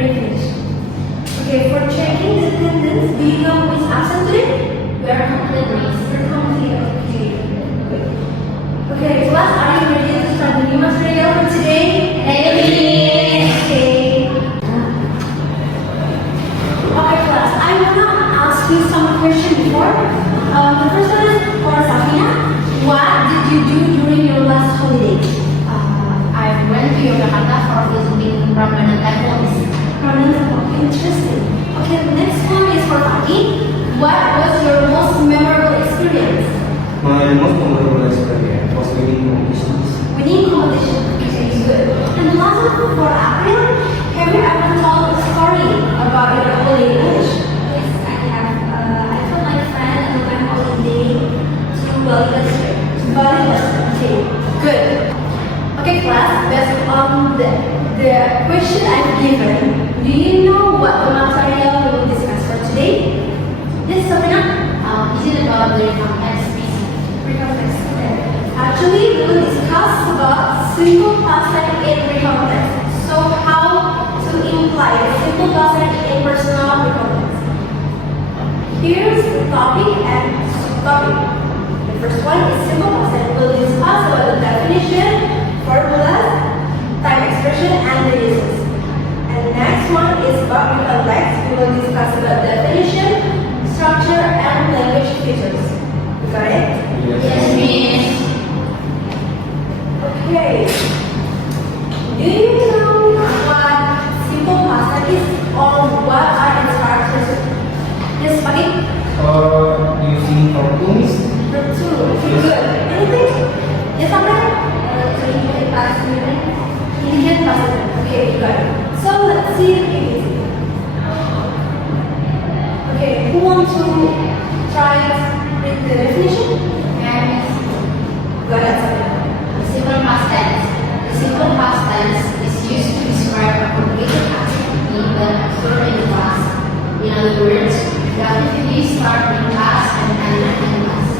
British. Okay, for checking the attendance, do you know who is absent today? We are completely. We're complete. Okay. Good. Okay, class, are you ready to start the new material for today? Ready. Okay. Okay, class, I wanna ask you some questions before. The first one is for Safina. What did you do during your last holiday? I went to Yogyakarta for visiting Rabbina temples. Interesting. Okay, the next one is for Fakih. What was your most memorable experience? My most memorable experience was winning competitions. Winning competition. Okay, good. And the last one for Aprilia. Have you ever told a story about your holiday in English? Yes, I have. I told my friend on my holiday to Bali trip. Bali. Okay, good. Okay, class. Based on the question I've given, do you know what the material we will discuss for today? Yes, Safina. Is it about the complex species? Recomplex. Actually, we will discuss about simple past tense in recomplex. So, how to imply the simple past tense in personal recomplex. Here's the topic and subtopic. The first one is simple past tense. We'll discuss about the definition, formulas, time expression, and the uses. And the next one is about recomplex. We will discuss about definition, structure, and language features. You got it? Yes, miss. Okay. Do you know what simple past tense is or what are its characteristics? Yes, Fakih? Using cartoons. Group 2. Okay, good. Anything? Yes, Akhdan? To indicate past tense. Indicate past tense. Okay, good. So let's see the images. Okay, who wants to try with the definition? Yes. Go ahead, Safina. The simple past tense. The simple past tense is used to describe a completed activity that occurred in the past. In other words, the activity started in past and ended in past.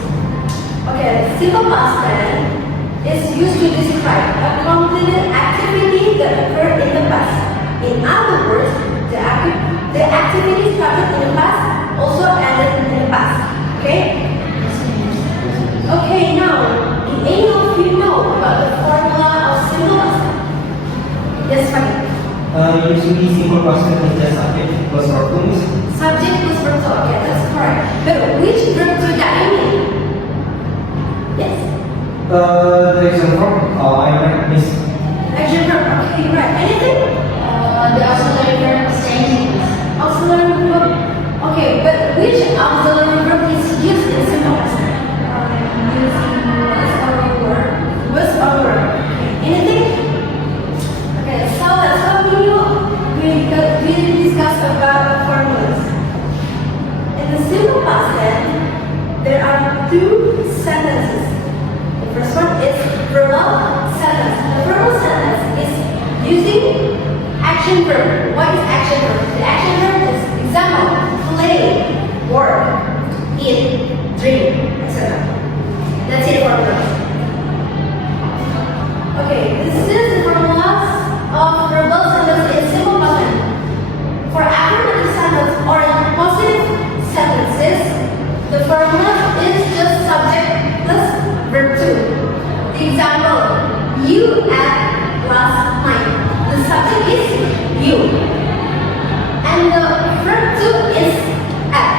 Okay, simple past tense is used to describe a completed activity that occurred in the past. In other words, the activity started in the past, also ended in the past. Okay? Okay, now, did any of you know about the formula of simple past tense? Yes, Fakih. Usually simple past tense is just subject plus cartoons. Subject plus verb to. Okay, that's correct. But which verb to that you mean? Yes. The example, I might miss. Action verb. Okay, right. Anything? The auxiliary verb is changing. Auxiliary verb. Okay, but which auxiliary verb is used in simple past tense? Using was or were. Was or were. Okay. Anything? Okay, so let's continue. We discuss about formulas. In the simple past tense, there are two sentences. The first one is verbal sentence. The verbal sentence is using action verb. What is action verb? The action verb is example, play, work, eat, drink, etc. That's it for formula. Okay, this is the formulas of verbal sentence in simple past tense. For affirmative sentence or positive sentences, the formula is just subject plus verb 2. The example, you ate last night. The subject is you. And the verb 2 is at.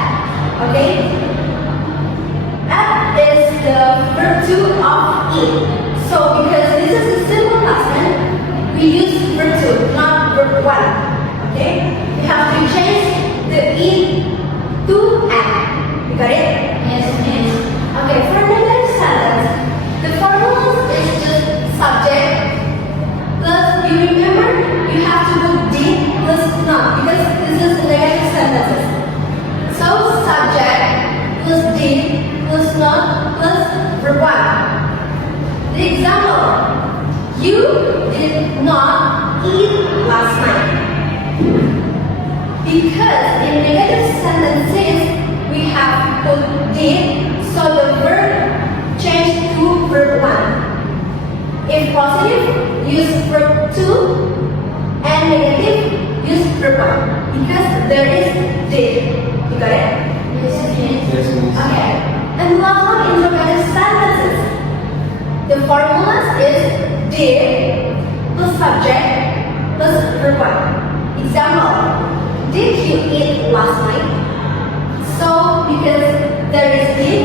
Okay? At is the verb 2 of eat. So because this is a simple past tense, we use verb 2, not verb 1. Okay? We have to change the eat to at. You got it? Yes, miss. Okay, for negative sentence, the formula is just subject plus, you remember, you have to do did plus not because this is negative sentences. So subject plus did plus not plus verb 1. The example, you did not eat last night. Because in negative sentences, we have put did, so the verb changed to verb 1. If positive, use verb 2, and negative, use group one because there is did. You got it? Yes, miss. Yes, miss. Okay. And last one, interrogative sentences. The formulas is did plus subject plus group one. Example: did you eat last night? So because there is did,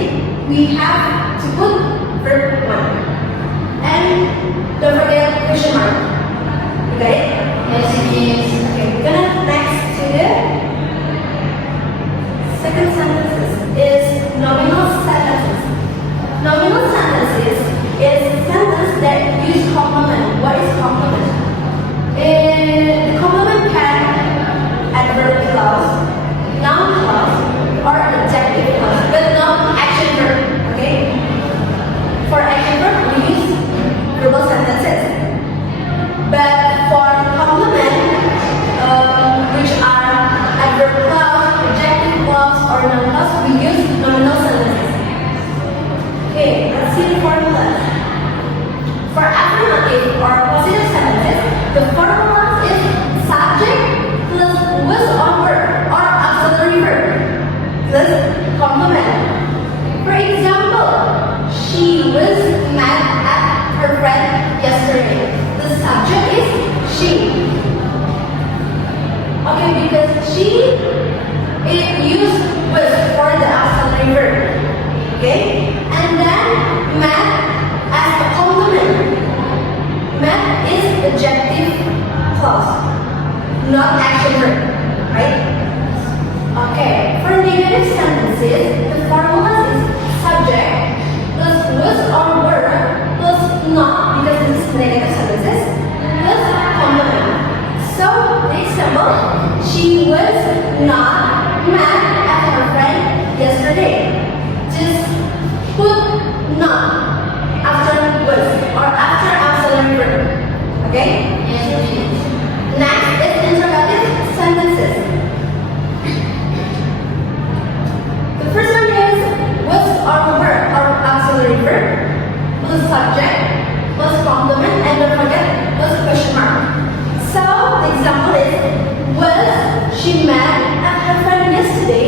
we have to put verb one. And don't forget question mark. You got it? Yes, miss. Okay, we're gonna next to the second sentences is nominal sentences. Nominal sentences is sentence that use complement. What is complement? The complement can adverb clause, noun clause, or adjective clause, but not action verb. Okay? For action verb, we use verbal sentences. But for complement, which are adverb clause, adjective clause, or noun clause, we use nominal sentences. Okay, let's see the formulas. For affirmative or positive sentences, the formula is subject plus was or were or auxiliary verb plus complement. For example, she was mad at her friend yesterday. The subject is she. Okay, because she used was for the auxiliary verb. Okay, and then mad as a complement. Mad is adjective clause, not action verb, right? Okay, for negative sentences, the formula is subject plus was or were plus not, because this is negative sentences, plus complement. So, example, she was not mad at her friend yesterday. Just put not after was or after auxiliary verb. Okay? Yes, miss. Next is interrogative sentences. The first one is was or were or auxiliary verb plus subject plus complement, and don't forget plus question mark. So the example is, was she mad at her friend yesterday?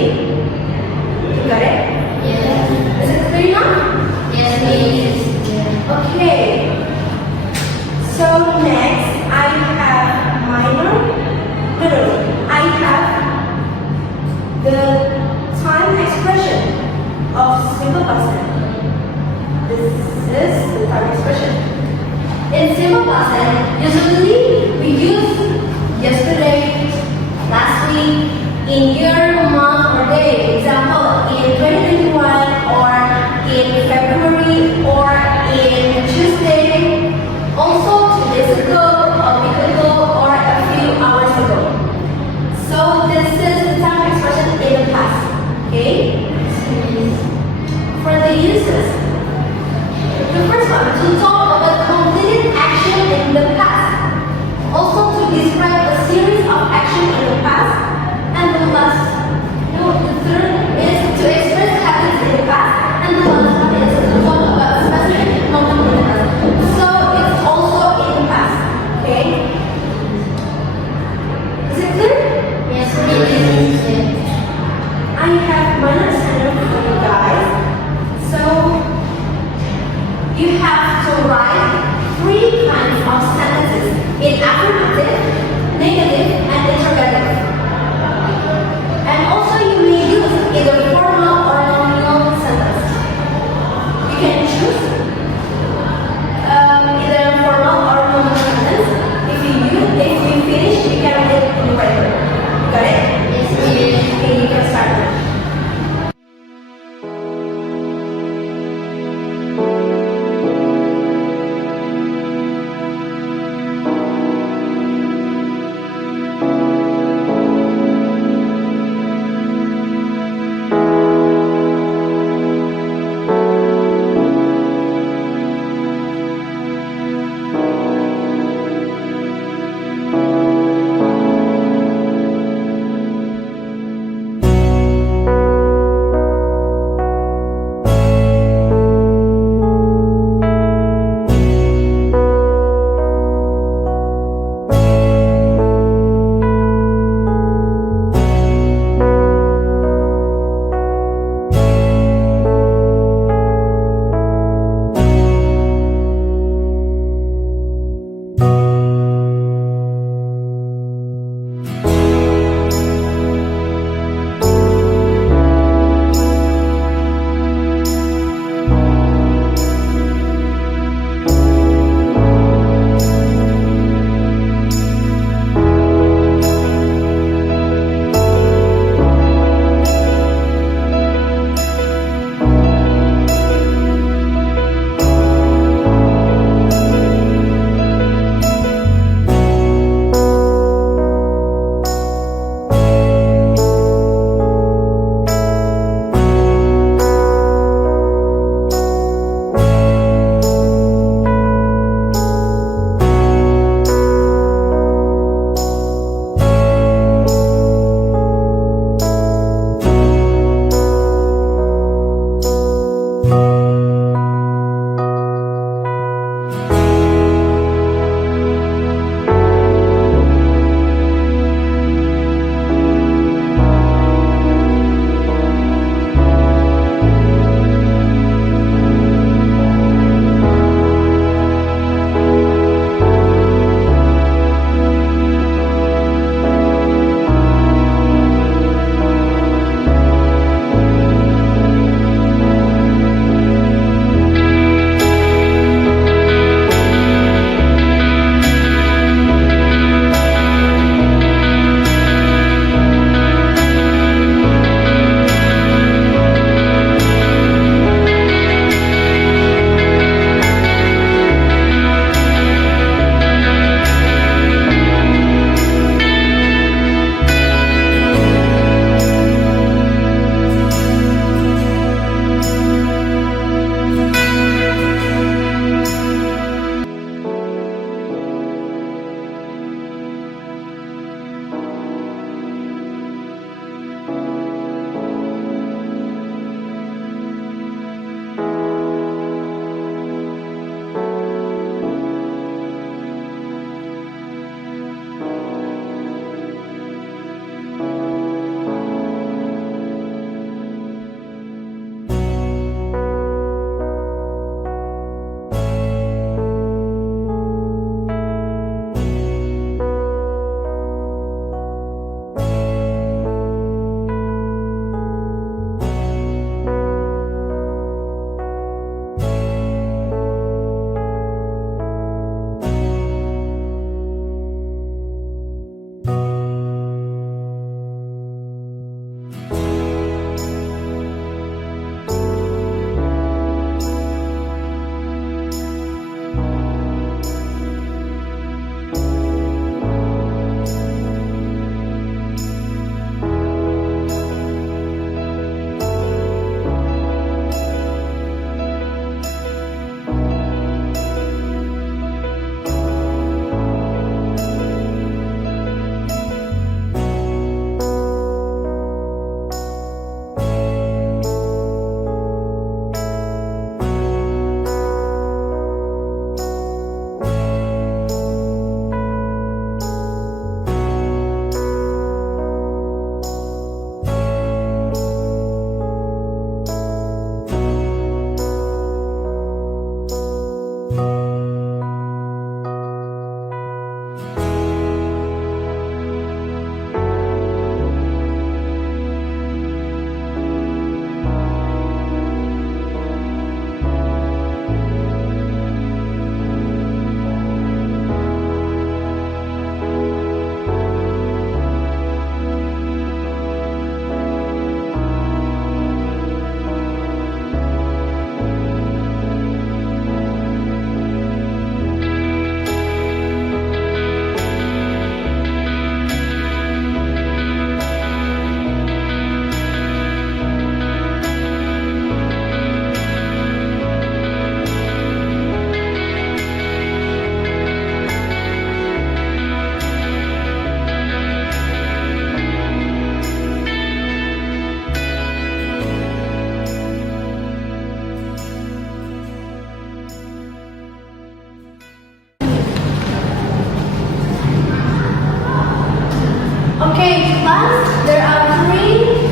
Okay, class, there are 3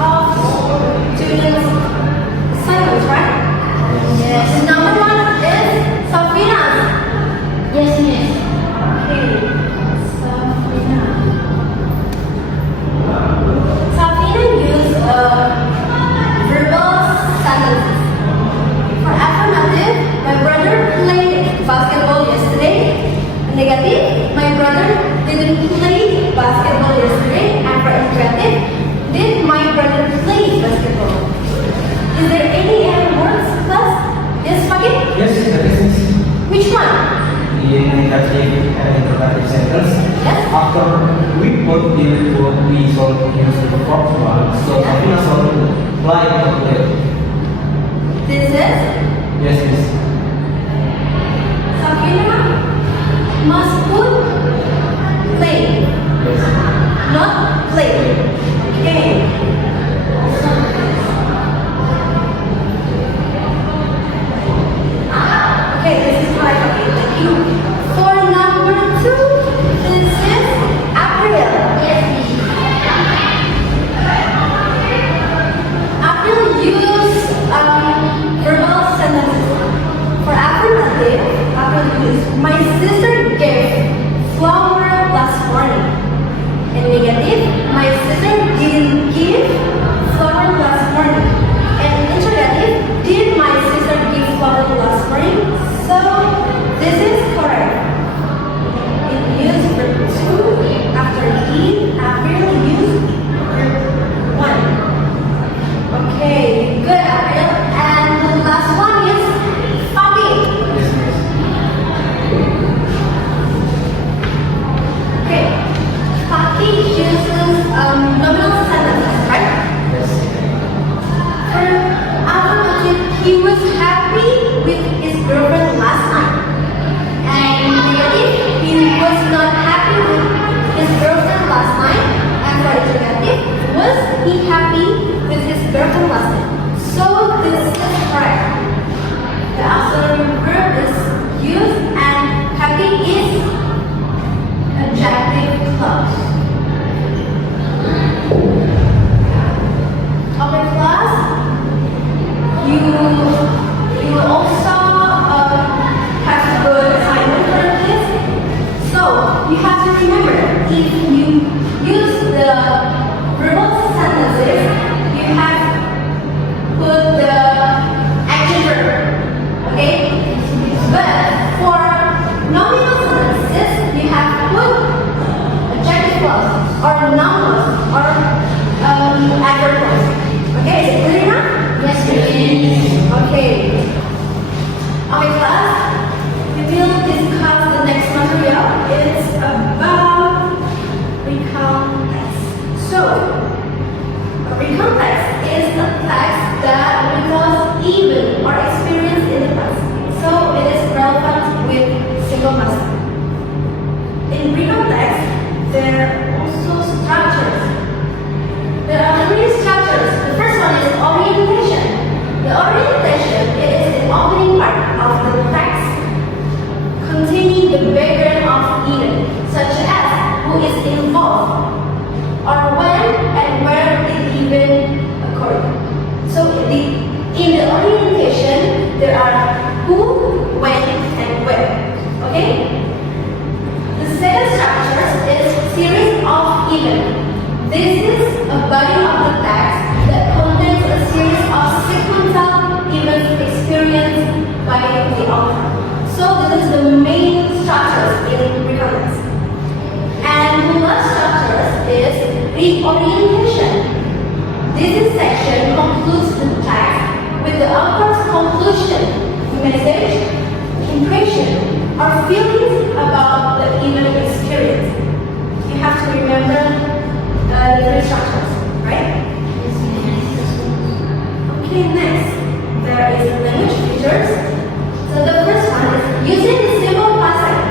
of students assignments, right? Yes. The number 1 is Safina. Yes, miss. Okay, Safina. Safina used verbal sentences. For affirmative, my brother played basketball yesterday. Negative, my brother didn't play basketball yesterday. And for interrogative, did my brother play basketball? Is there any other words, class? Yes, Fakih? Yes, that is Which one? the negative and interrogative sentence. Yes. After we both did what we solved use the fourth one, so Safina solved like or play. This is Yes, miss. Safina must put play, Yes. not play. Okay. Okay, this is correct. Okay, thank you. For number 2, this is Aprilia. Yes, miss. Aprilia use verbal sentences. For affirmative, Aprilia use my sister gave flower last morning. And negative, my sister didn't give flower last morning. And interrogative, did my sister give flower last morning? So this is correct. It used verb 2 after E. Aprilia used verb 1. Okay, good, Aprilia. And the last one is Fakih. Yes, miss. Okay, Fakih uses nominal sentences, right? Yes. For affirmative, he was happy with his girlfriend last night. And negative, he was not happy with his girlfriend last night. And for interrogative, was he happy with his girlfriend last night? So this is correct. The auxiliary verb is used and happy is adjective clause. Okay, class. You also have to go assignment for this. So you have to remember if you use the verbal sentences, you have put the action verb. Okay? But for nominal sentences, you have put adjective clause or noun clause or adverb clause. Okay, is it clear enough? Yes, miss. Okay. Okay, class. We will discuss the next material. It's about recount text. So, a recount text is a text that recalls event or experience in the past. So, it is relevant with single past. In recount text, there are also structures. There are 3 structures. The first one is orientation. The orientation is the opening part of the text containing the background of event, such as who is involved or when and where the event occurred. So in the orientation, there are who, when, and where. Okay? The second structure is series of events. This is a body of the text that contains a series of sequential events experienced by the author. So this is the main structures in recount text. And the last structure is reorientation. This section concludes the text with the author's conclusion, message, impression, or feelings about the event experience. You have to remember the 3 structures, right? Yes, miss. Okay, next, there is language features. So the first one is using the simple past tense.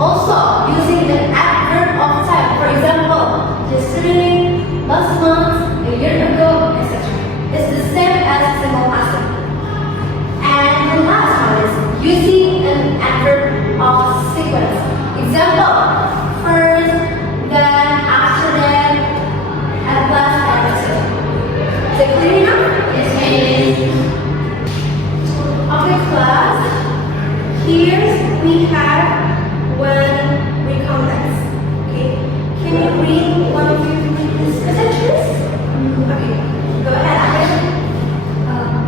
Also, using the adverb of time. For example, yesterday, last month, a year ago, etc. It's the same as simple past tense. And the last one is using an adverb of sequence. Example, first, then, after. read one of your previous messages? Okay, go ahead, Akhdan.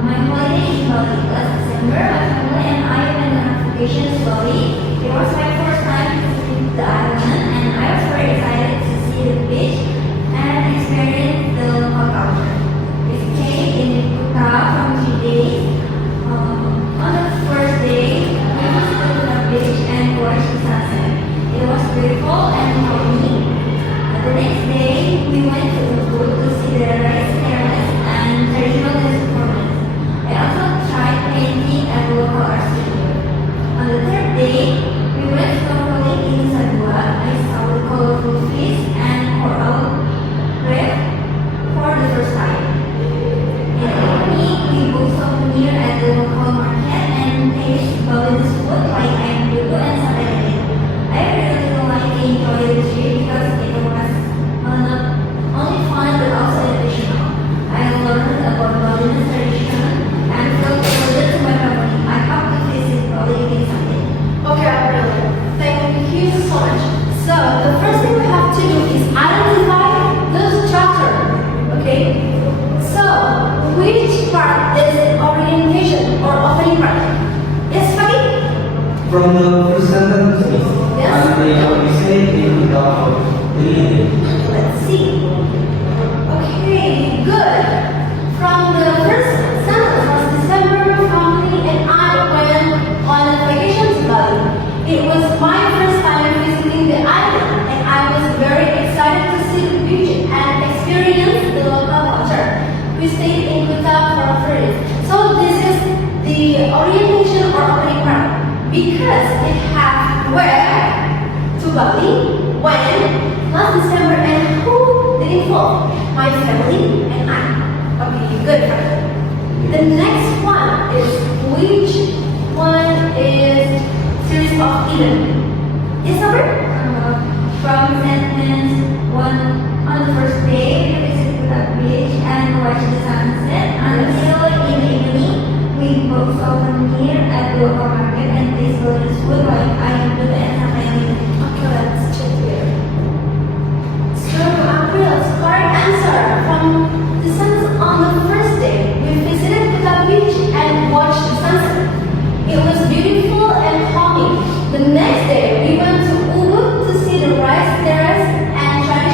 My holiday in Bali last December. My family and I went on a vacation to Bali. It was my first time visiting the island, and I was very excited to see the beach and experience the local culture. We stayed in Kuta for 3 days. On the first day, we visited the beach and watched the sunset. It was beautiful and calming. The next day, we went to the pool to see the rice terrace and traditional dance performance. I also tried painting at the local art studio. On the third day, we went snorkeling in Sadua. I saw the colorful fish and coral reef for the first time. In the evening, we bought souvenirs at the local market and tasted Balinese food like M.Pd and Safina. I really enjoyed the trip because it was not only fun but also educational. I learned about Balinese tradition and felt closer to my family. I hope to visit Bali again someday. Okay, Aprilia. Thank you so much. So, the first thing we have to do is identify the structure. Okay? So, which part is orientation or opening part? Yes, Fakih? From the first sentence, Yes. we say in the reading. Let's see. Okay, good. From the first sentence, last December, family and I went on a vacation to Bali. It was my first time visiting the island, and I was very excited to see the beach and experience the local culture. We stayed in Kuta for 3 days. So this is the orientation or opening part because it has where to Bali, when, last December, and who did it involve? My family and I. Okay, good. The next one is which one is series of event? Yes, number? From sentence 1, on the first day, we visited the beach and watched the sunset. Until in the evening, we bought souvenirs at the local market and tasted Balinese food like ayam and Safina. Okay, let's check here. So, April's correct answer from the sentence on the first day. We visited the beach and watched the sunset. It was beautiful and calming. The next day, we went to Ubud to see the rice terrace and traditional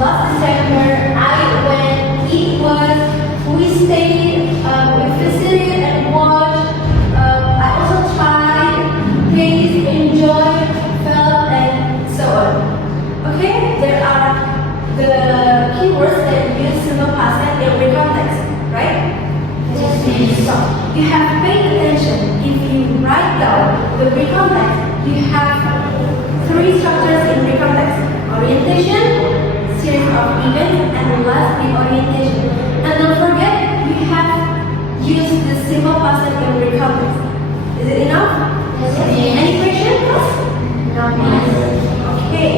last December, we stayed, we visited and watched. I also tried, tasted, enjoyed, felt, and so on. Okay, there are the keywords that use simple past tense in every context, right? Yes. So you have paid attention. If you write down the pre-context, you have three structures in pre-context: orientation, series of events, and lastly orientation. And don't forget, you have used the simple past tense in pre-context. Is it enough? Yes. Any questions? No, yes. Okay.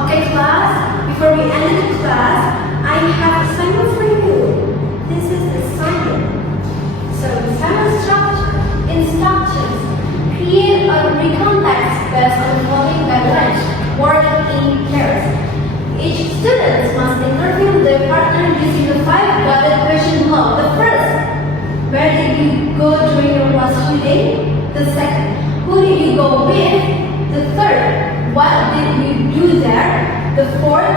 Okay, class. Before we end the class, I have assignment for you. This is the assignment. So, instructions. Create a recontext based on the following guidelines. Working in pairs. Each student must interview their partner using the 5 guided questions below. The first, where did you go during your last holiday? The second, who did you go with? The third, what did you do there? The fourth,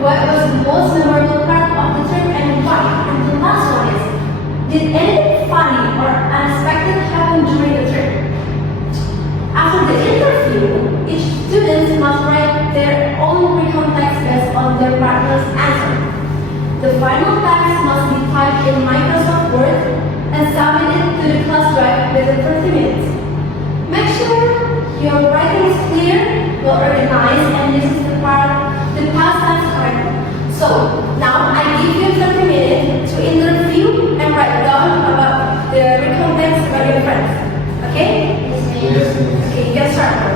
what was the most memorable part of the trip and why? And the last one is, did anything funny or unexpected happen during the trip? After the interview, each student must write their own recontext based on their partner's answer. The final text must be typed in Microsoft Word and submitted to the class drive within 30 minutes. Make sure your writing is clear, well organized, and this is the past tense correct. So now I give you 30 minutes to interview and write down about the recontext by your friends. Okay? Yes. Okay, you can start now.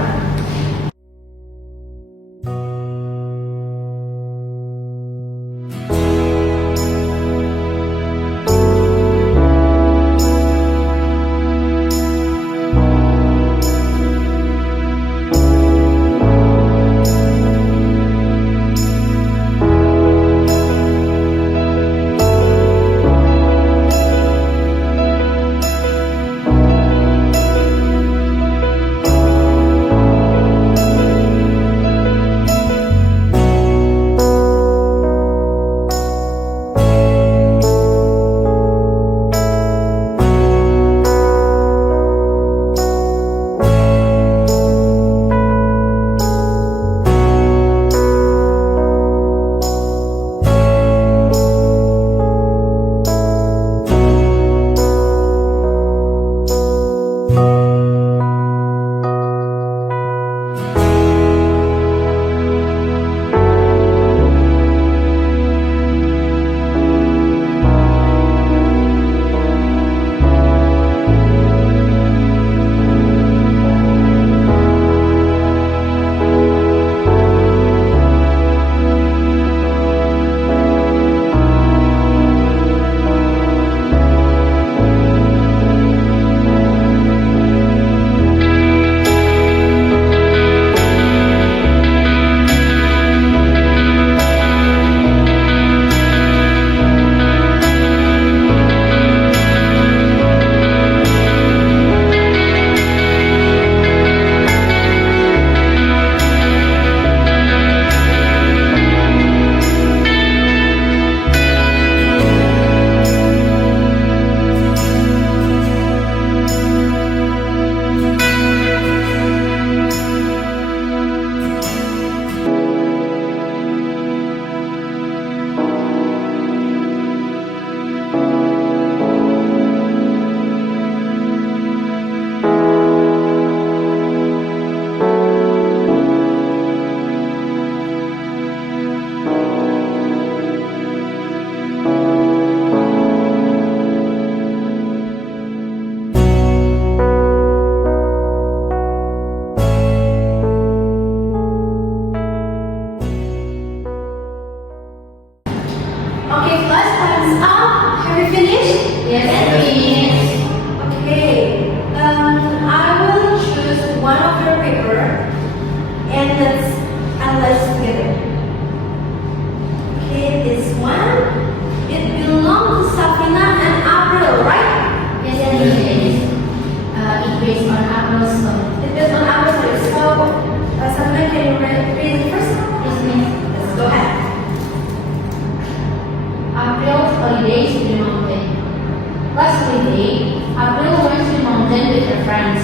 holidays to the mountain. Last holiday, April went to the mountain with her friends.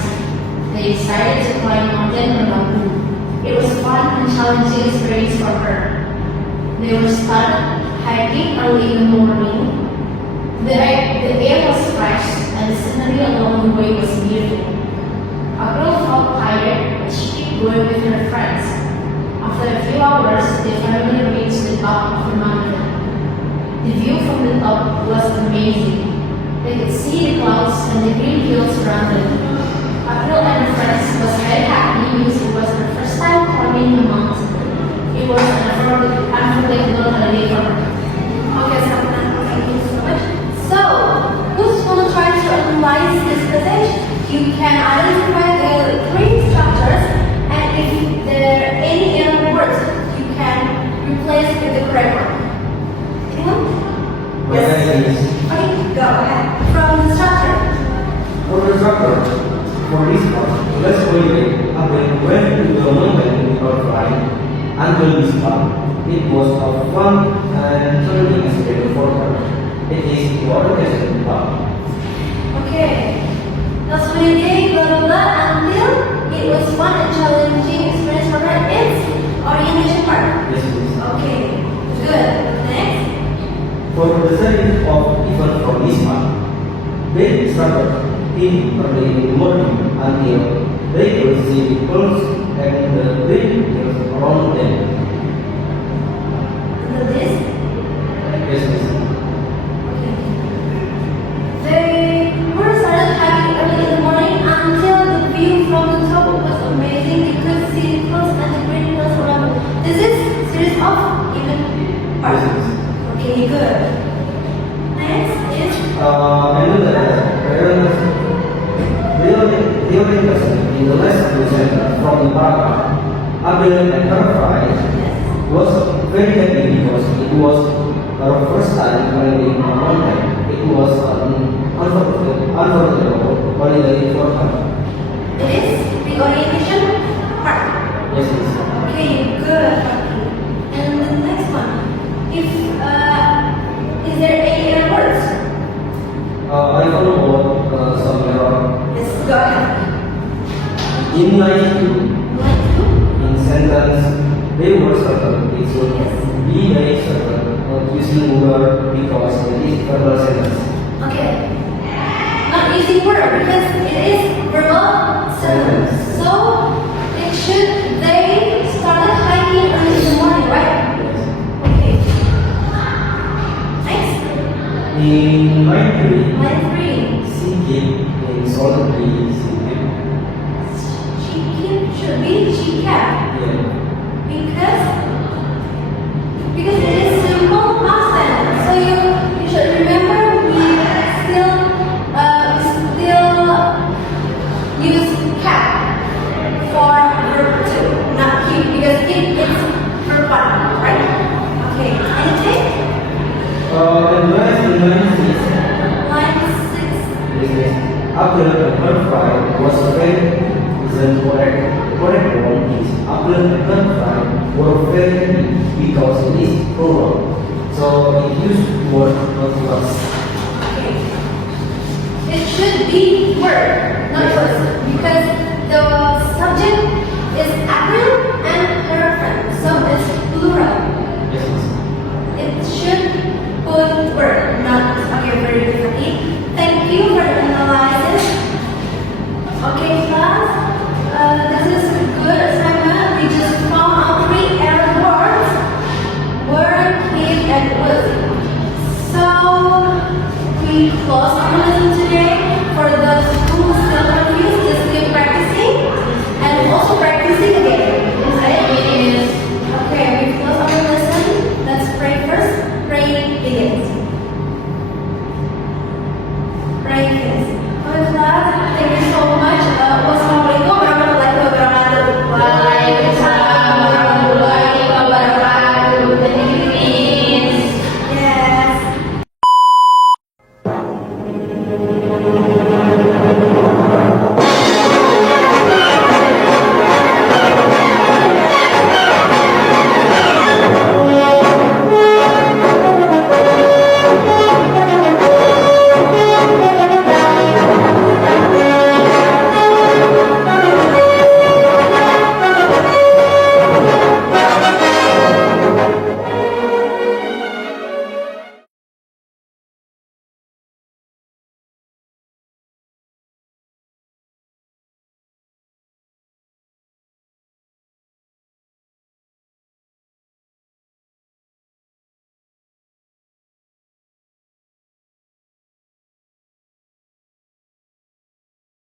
They decided to climb mountain from bamboo. It was fun and challenging experience for her. They were started hiking early in the morning. The air was fresh and the scenery along the way was beautiful. April felt tired, but she kept going with her friends. After a few hours, they finally reached the top of the mountain. The view from the top was amazing. They could see the clouds and the green hills around them. April and her friends was very happy because it was her first time climbing a mountain. It was an unforgettable holiday for her. Okay, Safina, thank you so much. So, who's going to try to analyze this passage? You can identify the three structures, and if there are any error words, you can replace with the correct one. Anyone? Yes. Okay, go ahead. From the structure. For the structure, for this part, let's evaluate Akhdan went to the mountain without flying until this part. It was a fun and challenging experience for her. It is the orientation part. Okay. Last holiday, blah blah blah, until it was fun and challenging experience for her. It's orientation part. Yes, please. Okay, good. Next. For the study of event from this part, they started in early in the morning until they could see the clouds and the green hills around them. Until this. Yes, please. They were started hiking early in the morning until the view from the top was amazing. They could see the clouds and the green hills around them. This is series of even part. Yes, please. Okay, good. Next is And then the orientation in the last center from the paragraph, Aprilia and her friend was very happy because it was her first time climbing a mountain. It was an unforgettable holiday for her. it is the orientation part. Yes, please. Okay, good. And the next one, if is there any error words? I found out some error. Yes, go ahead. In line 2, Line two. in sentence, they were certain it should be made certain, not using word because it is verbal sentence. Okay. Not using word because it is verbal sentence. So it should they started hiking early in the morning, right? Okay. Next. In line 3, Line three. she gave in solidly She should be she kept yeah. because it is simple past tense. So you should remember we still use kept for verb to, not keep because keep is verb one, right? Okay. Anything? And last in line 6, Line 6. Akhdan and her friend was very the correct one is Akhdan and her friend were very because it is plural. So it used word not was. Okay. It should be word, not was, because the subject is April and her friend, so it's plural. Yes. It should put word, not okay, very differently. Thank you for the analysis. Okay, class, this is a good assignment. We just found out 3 error words: word, keep, and was. So we close